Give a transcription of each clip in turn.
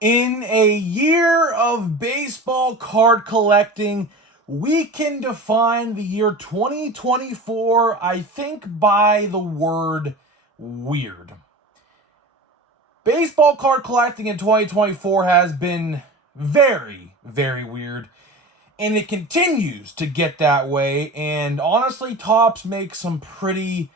In a year of baseball card collecting, we can define the year 2024, I think, by the word weird. Baseball card collecting in 2024 has been very, very weird, and it continues to get that way. And honestly, Topps makes some pretty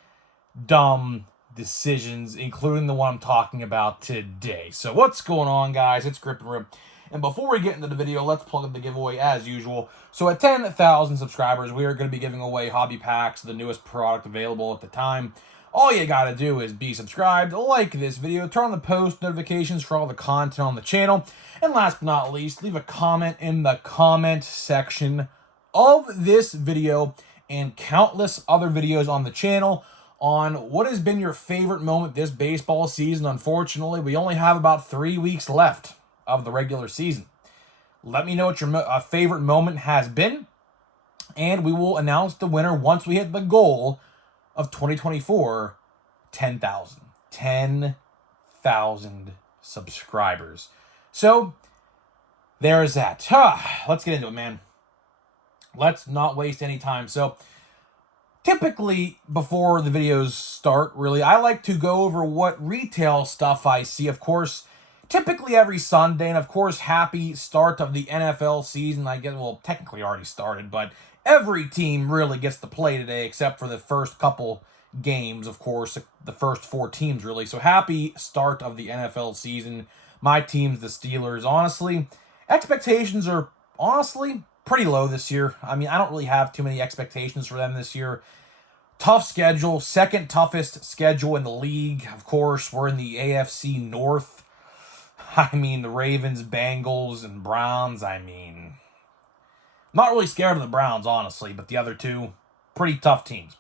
dumb decisions, including the one I'm talking about today. So what's going on, guys? It's Grip and Rip. And before we get into the video, let's plug in the giveaway as usual. So at 10,000 subscribers, we are going to be giving away hobby packs, the newest product available at the time. All you got to do is be subscribed, like this video, turn on the post notifications for all the content on the channel, and last but not least, leave a comment in the comment section of this video and countless other videos on the channel on what has been your favorite moment this baseball season. Unfortunately, we only have about 3 weeks left of the regular season. Let me know what your favorite moment has been, and we will announce the winner once we hit the goal of 2024, 10,000. 10,000 subscribers. So, there's that. Let's get into it, man. Let's not waste any time. So, typically, before the videos start, really, I like to go over what retail stuff I see. Of course, typically every Sunday, and of course, happy start of the NFL season. I guess, well, technically already started, but every team really gets to play today, except for the first couple games, of course, the first 4 teams, really. So happy start of the NFL season. My team's the Steelers. Honestly, expectations are pretty low this year. I mean, I don't really have too many expectations for them this year. Tough schedule, second toughest schedule in the league. Of course, we're in the AFC North. I mean, the Ravens, Bengals, and Browns. I mean, not really scared of the Browns, honestly, but the other two, pretty tough teams.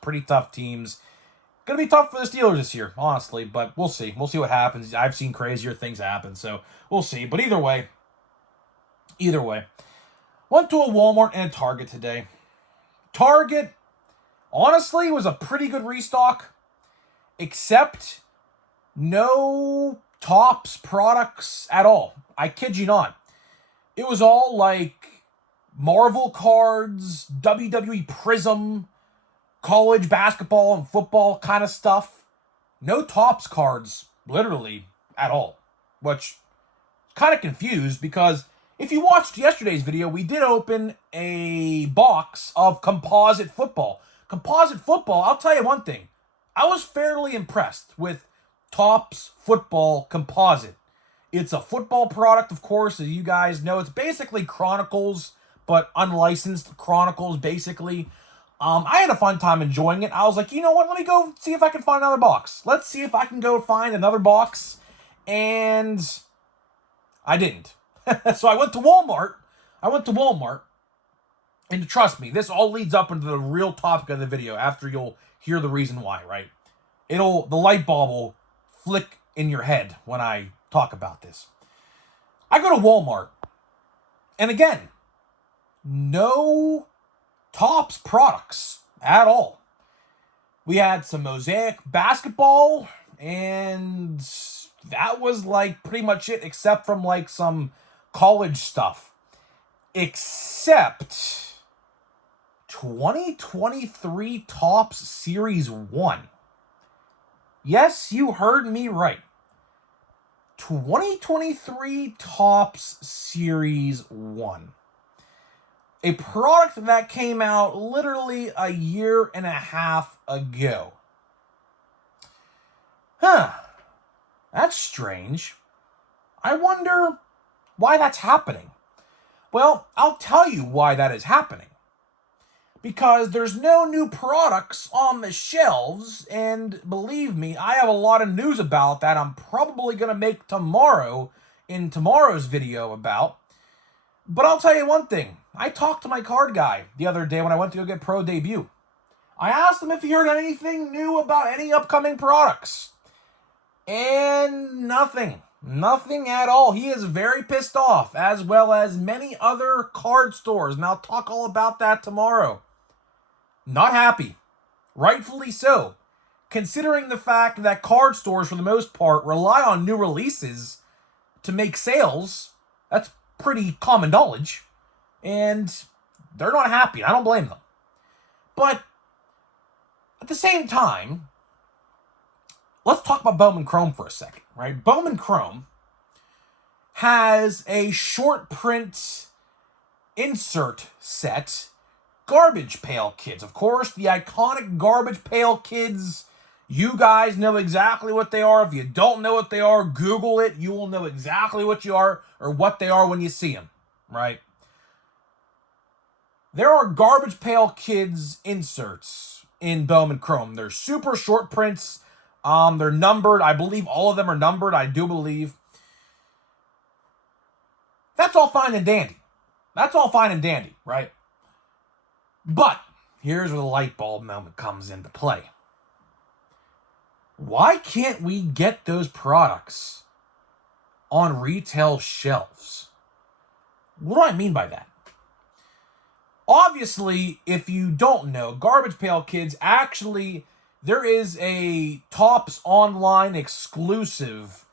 Going to be tough for the Steelers this year, honestly, but we'll see. We'll see what happens. I've seen crazier things happen, so we'll see. But either way, went to a Walmart and a Target today. Target, honestly, was a pretty good restock, except no Topps products at all. I kid you not. It was all like Marvel cards, WWE Prism, college basketball and football kind of stuff. No Topps cards, literally, at all. Which, kind of confused, because if you watched yesterday's video, we did open a box of composite football. Composite football, I'll tell you one thing. I was fairly impressed with Topps Football Composite. It's a football product, of course, as you guys know. It's basically Chronicles, but unlicensed Chronicles, basically. I had a fun time enjoying it. I was like, you know what? Let me go see if I can find another box. Let's see if I can go find another box. And I didn't. So I went to Walmart. And trust me, this all leads up into the real topic of the video after you'll hear the reason why, right? The light bulb will flick in your head when I talk about this. I go to Walmart. And again, no Topps products at all. We had some Mosaic basketball, and that was like pretty much it, except from like some college stuff. Except 2023 Topps Series 1. Yes, you heard me right. 2023 Topps Series 1. A product that came out literally a year and a half ago. That's strange. I wonder why that's happening. Well, I'll tell you why that is happening. Because there's no new products on the shelves, and believe me, I have a lot of news about that I'm probably going to make tomorrow in tomorrow's video about. But I'll tell you one thing. I talked to my card guy the other day when I went to go get Pro Debut. I asked him if he heard anything new about any upcoming products. And nothing. Nothing at all. He is very pissed off, as well as many other card stores. And I'll talk all about that tomorrow. Not happy. Rightfully so. Considering the fact that card stores, for the most part, rely on new releases to make sales. That's pretty common knowledge. And they're not happy. I don't blame them. But at the same time, let's talk about Bowman Chrome for a second, right? Bowman Chrome has a short print insert set, Garbage Pail Kids. Of course, the iconic Garbage Pail Kids. You guys know exactly what they are. If you don't know what they are, Google it. You will know exactly what you are or what they are when you see them, right? There are Garbage Pail Kids inserts in Bowman Chrome. They're super short prints. They're numbered. I believe all of them are numbered. I do believe. That's all fine and dandy. That's all fine and dandy, right? But here's where the light bulb moment comes into play. Why can't we get those products on retail shelves? What do I mean by that? Obviously, if you don't know, Garbage Pail Kids, actually, there is a Topps Online exclusive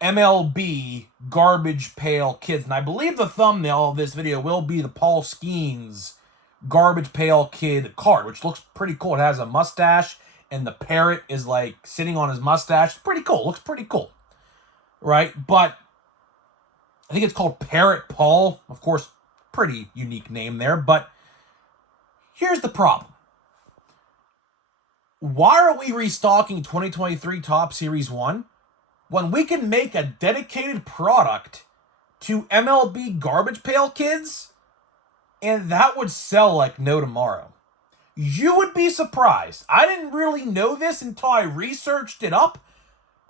MLB Garbage Pail Kids. And I believe the thumbnail of this video will be the Paul Skeens Garbage Pail Kid card, which looks pretty cool. It has a mustache, and the parrot is like sitting on his mustache. It's pretty cool. It looks pretty cool. Right? But I think it's called Parrot Paul. Of course, pretty unique name there. But here's the problem. Why are we restocking 2023 Topps Series 1 when we can make a dedicated product to MLB Garbage Pail Kids and that would sell like no tomorrow? You would be surprised. I didn't really know this until I researched it up.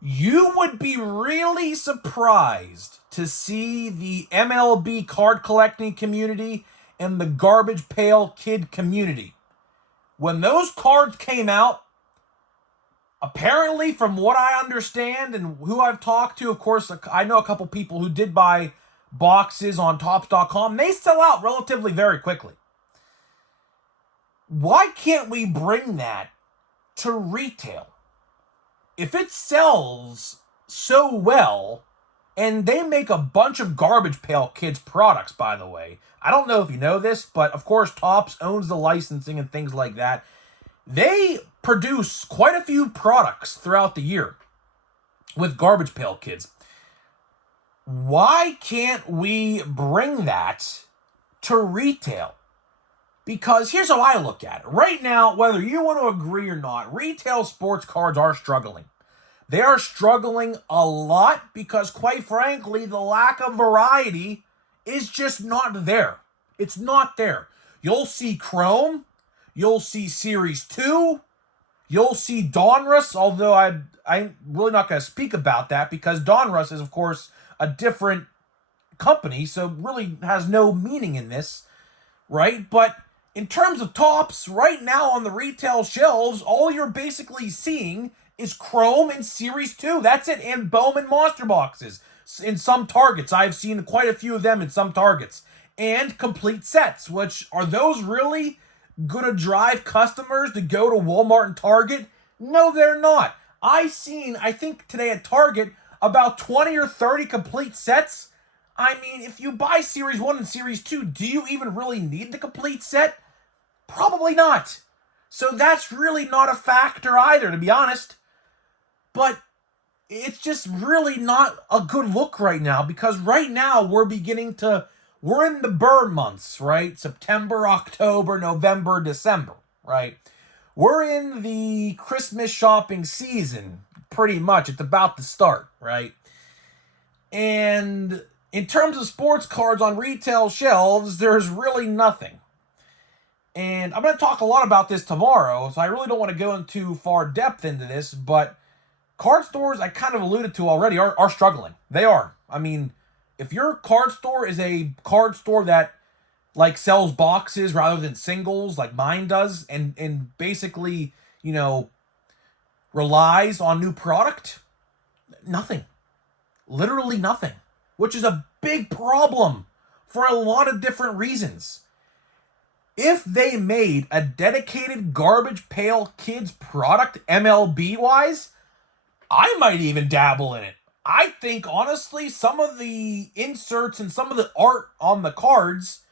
You would be really surprised to see the MLB card collecting community and the Garbage Pail Kid community. When those cards came out, apparently from what I understand and who I've talked to, of course, I know a couple people who did buy boxes on Topps.com. They sell out relatively very quickly. Why can't we bring that to retail? If it sells so well, and they make a bunch of Garbage Pail Kids products, by the way. I don't know if you know this, but of course Topps owns the licensing and things like that. They produce quite a few products throughout the year with Garbage Pail Kids. Why can't we bring that to retail? Because here's how I look at it. Right now, whether you want to agree or not, retail sports cards are struggling. They are struggling a lot because, quite frankly, the lack of variety is just not there. It's not there. You'll see Chrome. You'll see Series 2. You'll see Donruss, although I'm really not going to speak about that because Donruss is, of course, a different company, so really has no meaning in this, right? But in terms of Topps, right now on the retail shelves, all you're basically seeing is Chrome and Series 2. That's it, and Bowman Monster Boxes in some Targets. I've seen quite a few of them in some Targets. And complete sets, which are those really going to drive customers to go to Walmart and Target? No, they're not. I think today at Target, about 20 or 30 complete sets. I mean, if you buy Series 1 and Series 2, do you even really need the complete set? Probably not. So that's really not a factor either, to be honest. But it's just really not a good look right now because right now we're in the burn months, right? September, October, November, December, right? We're in the Christmas shopping season, pretty much. It's about to start, right? And in terms of sports cards on retail shelves, there's really nothing. And I'm going to talk a lot about this tomorrow, so I really don't want to go into far depth into this, but card stores, I kind of alluded to already, are struggling. They are. I mean, if your card store is a card store that like sells boxes rather than singles like mine does and basically, relies on new product, nothing. Literally nothing. Which is a big problem for a lot of different reasons. If they made a dedicated Garbage Pail Kids product MLB-wise, I might even dabble in it. I think, honestly, some of the inserts and some of the art on the cards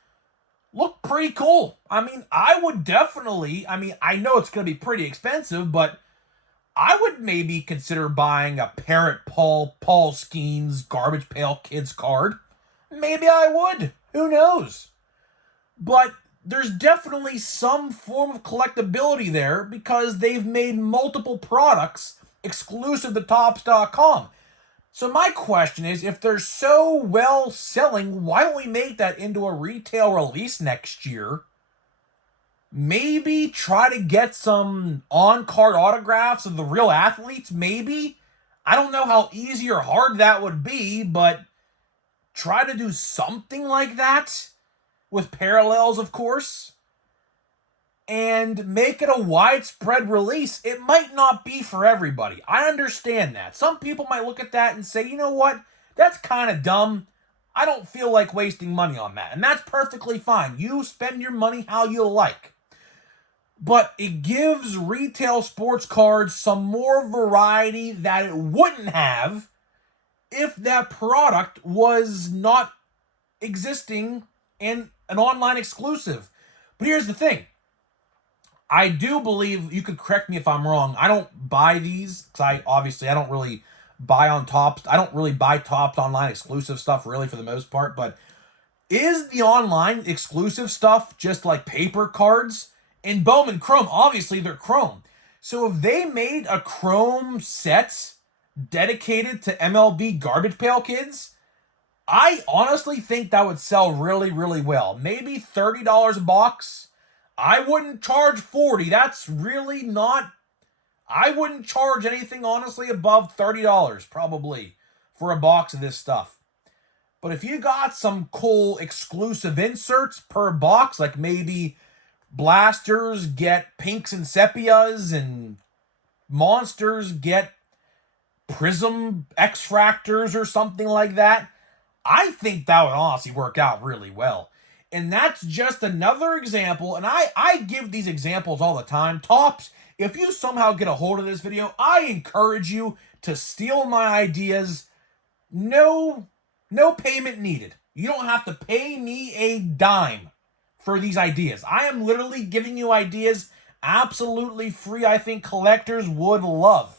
look pretty cool. I mean, I would definitely, I mean, I know it's going to be pretty expensive, but I would maybe consider buying a Parrot Paul Skeens Garbage Pail Kids card. Maybe I would. Who knows? But there's definitely some form of collectability there because they've made multiple products exclusive to Topps.com. So my question is, if they're so well selling, why don't we make that into a retail release next year? Maybe try to get some on-card autographs of the real athletes, maybe? I don't know how easy or hard that would be, but try to do something like that, with parallels, of course, and make it a widespread release. It might not be for everybody. I understand that. Some people might look at that and say, you know what? That's kind of dumb. I don't feel like wasting money on that. And that's perfectly fine. You spend your money how you like. But it gives retail sports cards some more variety that it wouldn't have if that product was not existing in an online exclusive. But here's the thing. I do believe, you could correct me if I'm wrong, I don't buy these because I don't really buy on Topps. I don't really buy Topps online exclusive stuff really for the most part, but is the online exclusive stuff just like paper cards? In Bowman Chrome, obviously they're Chrome. So if they made a Chrome set dedicated to MLB Garbage Pail Kids, I honestly think that would sell really, really well. Maybe $30 a box. I wouldn't charge $40. That's really not... I wouldn't charge anything, honestly, above $30 probably for a box of this stuff. But if you got some cool exclusive inserts per box, like maybe Blasters get Pinks and Sepias and Monsters get Prism X-Fractors or something like that, I think that would honestly work out really well. And that's just another example, and I give these examples all the time. Topps, if you somehow get a hold of this video, I encourage you to steal my ideas. No payment needed. You don't have to pay me a dime for these ideas. I am literally giving you ideas absolutely free I think collectors would love.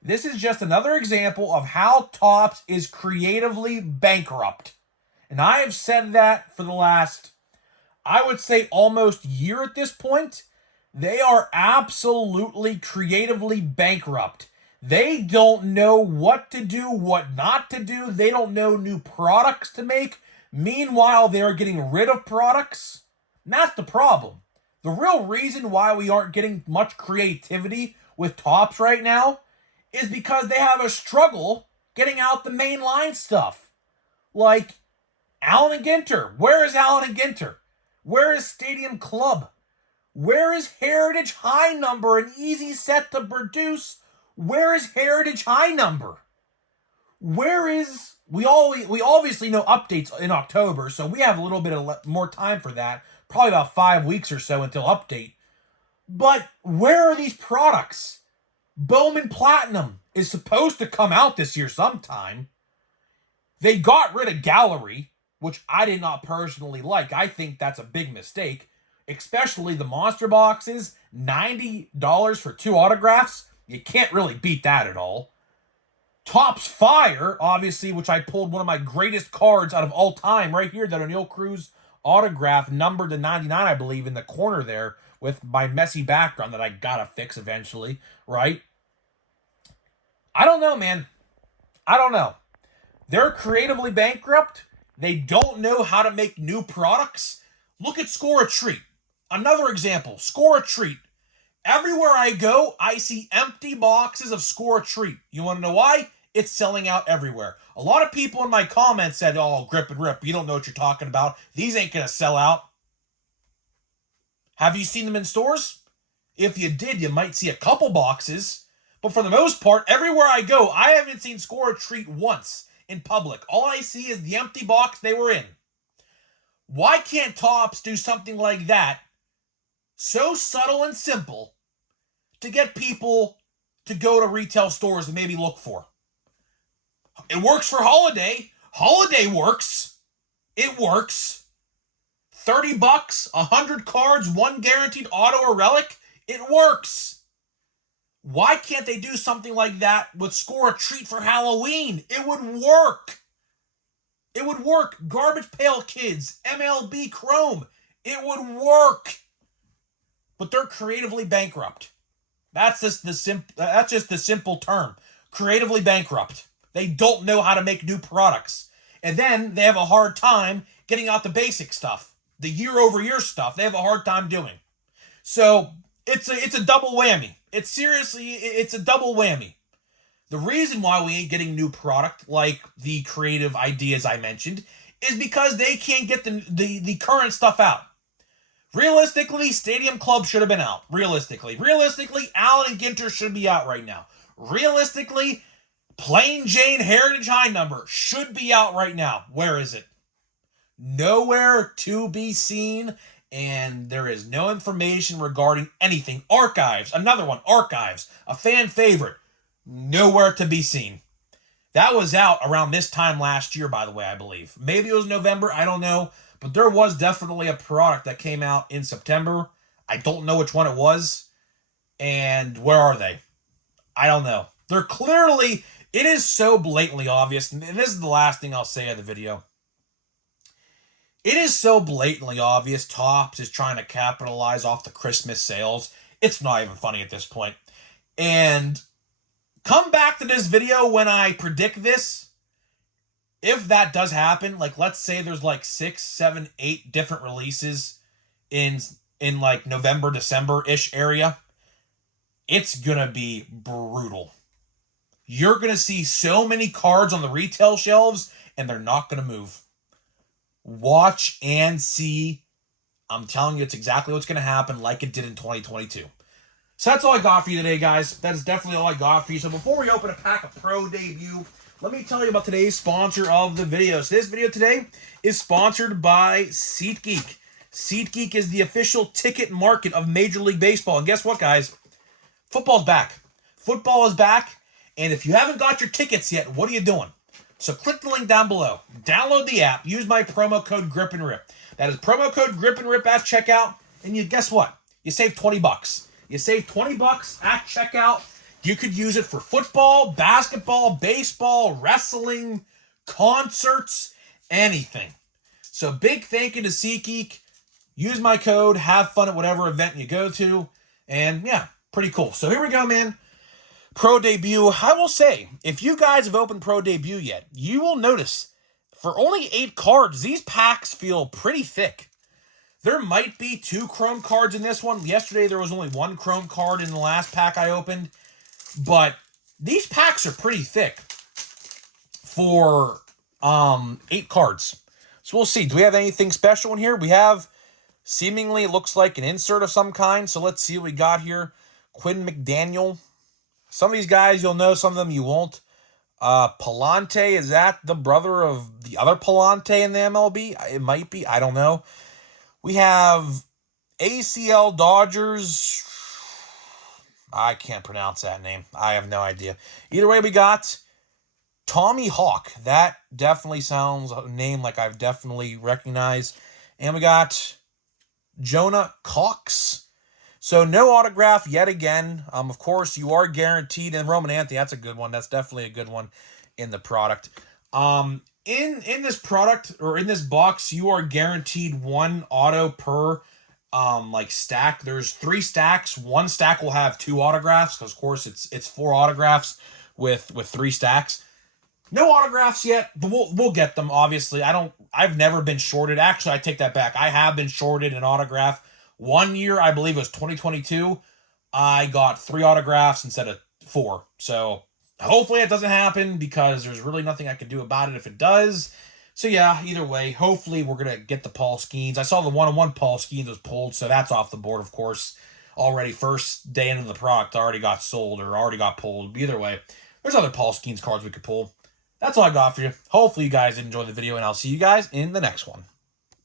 This is just another example of how Topps is creatively bankrupt. And I have said that for the last, I would say, almost year at this point. They are absolutely creatively bankrupt. They don't know what to do, what not to do. They don't know new products to make. Meanwhile, they are getting rid of products. And that's the problem. The real reason why we aren't getting much creativity with Topps right now is because they have a struggle getting out the mainline stuff. Like Allen and Ginter. Where is Allen and Ginter? Where is Stadium Club? Where is Heritage High Number, an easy set to produce? Where is Heritage High Number? Where is... We obviously know updates in October, so we have a little bit of more time for that. Probably about 5 weeks or so until update. But where are these products? Bowman Platinum is supposed to come out this year sometime. They got rid of Gallery, which I did not personally like. I think that's a big mistake. Especially the monster boxes. $90 for 2 autographs. You can't really beat that at all. Topps Fire, obviously, which I pulled one of my greatest cards out of all time right here. That O'Neal Cruz autograph, numbered to 99, I believe, in the corner there with my messy background that I gotta fix eventually, right? I don't know, man. I don't know. They're creatively bankrupt. They don't know how to make new products. Look at Score a Treat. Another example, Score a Treat. Everywhere I go, I see empty boxes of Score a Treat. You want to know why? It's selling out everywhere. A lot of people in my comments said, oh, Grip and Rip, you don't know what you're talking about. These ain't going to sell out. Have you seen them in stores? If you did, you might see a couple boxes. But for the most part, everywhere I go, I haven't seen Score a Treat once in public. All I see is the empty box they were in. Why can't Topps do something like that, so subtle and simple, to get people to go to retail stores and maybe look for? It works for Holiday. Holiday works. It works. $30, 100 cards, 1 guaranteed auto or relic. It works. Why can't they do something like that with Score a Treat for Halloween? It would work. It would work. Garbage Pail Kids, MLB Chrome. It would work. But they're creatively bankrupt. That's just the simple term. Creatively bankrupt. They don't know how to make new products. And then they have a hard time getting out the basic stuff. The year-over-year stuff, they have a hard time doing. So, it's a double whammy. It's a double whammy. The reason why we ain't getting new product, like the creative ideas I mentioned, is because they can't get the current stuff out. Realistically, Stadium Club should have been out. Realistically, Allen and Ginter should be out right now. Realistically, Plain Jane Heritage High Number should be out right now. Where is it? Nowhere to be seen, and there is no information regarding anything. Archives, another one, Archives, a fan favorite. Nowhere to be seen. That was out around this time last year, by the way, I believe. Maybe it was November, I don't know. But there was definitely a product that came out in September. I don't know which one it was. And where are they? I don't know. They're clearly, it is so blatantly obvious. And this is the last thing I'll say of the video. It is so blatantly obvious Topps is trying to capitalize off the Christmas sales. It's not even funny at this point. And come back to this video when I predict this. If that does happen, like let's say there's like 6, 7, 8 different releases in like November, December-ish area, it's gonna be brutal. You're gonna see so many cards on the retail shelves and they're not gonna move. Watch and see. I'm telling you, it's exactly what's gonna happen like it did in 2022. So that's all I got for you today, guys. That is definitely all I got for you. So before we open a pack of Pro Debut, let me tell you about today's sponsor of the video. So this video today is sponsored by SeatGeek. SeatGeek is the official ticket market of Major League Baseball. And guess what, guys? Football's back. Football is back. And if you haven't got your tickets yet, what are you doing? So click the link down below. Download the app. Use my promo code GRIPANDRIP. That is promo code GRIPANDRIP at checkout. And you guess what? You save $20. You save $20 at checkout. You could use it for football, basketball, baseball, wrestling, concerts, anything. So big thank you to SeatGeek. Use my code. Have fun at whatever event you go to. And yeah, pretty cool. So here we go, man. Pro Debut. I will say, if you guys have opened Pro Debut yet, you will notice for only 8 cards, these packs feel pretty thick. There might be 2 Chrome cards in this one. Yesterday, there was only 1 Chrome card in the last pack I opened. But these packs are pretty thick for 8 cards. So we'll see. Do we have anything special in here? We have, seemingly, it looks like an insert of some kind. So let's see what we got here. Quinn McDaniel. Some of these guys you'll know, some of them you won't. Palante, is that the brother of the other Palante in the MLB? It might be. I don't know. We have ACL Dodgers. I can't pronounce that name. I have no idea. Either way, we got Tommy Hawk. That definitely sounds a name like I've definitely recognized. And we got Jonah Cox. So no autograph yet again. Of course, you are guaranteed. And Roman Anthony, that's a good one. That's definitely a good one in the product. In this product, or in this box, you are guaranteed 1 auto per like stack. There's 3 stacks. 1 stack will have 2 autographs, because of course it's 4 autographs with 3 stacks. No autographs yet, but we'll get them. Obviously, I've never been shorted. Actually, I take that back. I have been shorted an autograph. 1 year, I believe it was 2022. I got 3 autographs instead of 4. So hopefully it doesn't happen, because there's really nothing I can do about it if it does. So yeah, either way, hopefully we're going to get the Paul Skeens. I saw the 1-on-1 Paul Skeens was pulled, so that's off the board, of course. Already first day into the product, already got sold or already got pulled. Either way, there's other Paul Skeens cards we could pull. That's all I got for you. Hopefully you guys enjoyed the video, and I'll see you guys in the next one.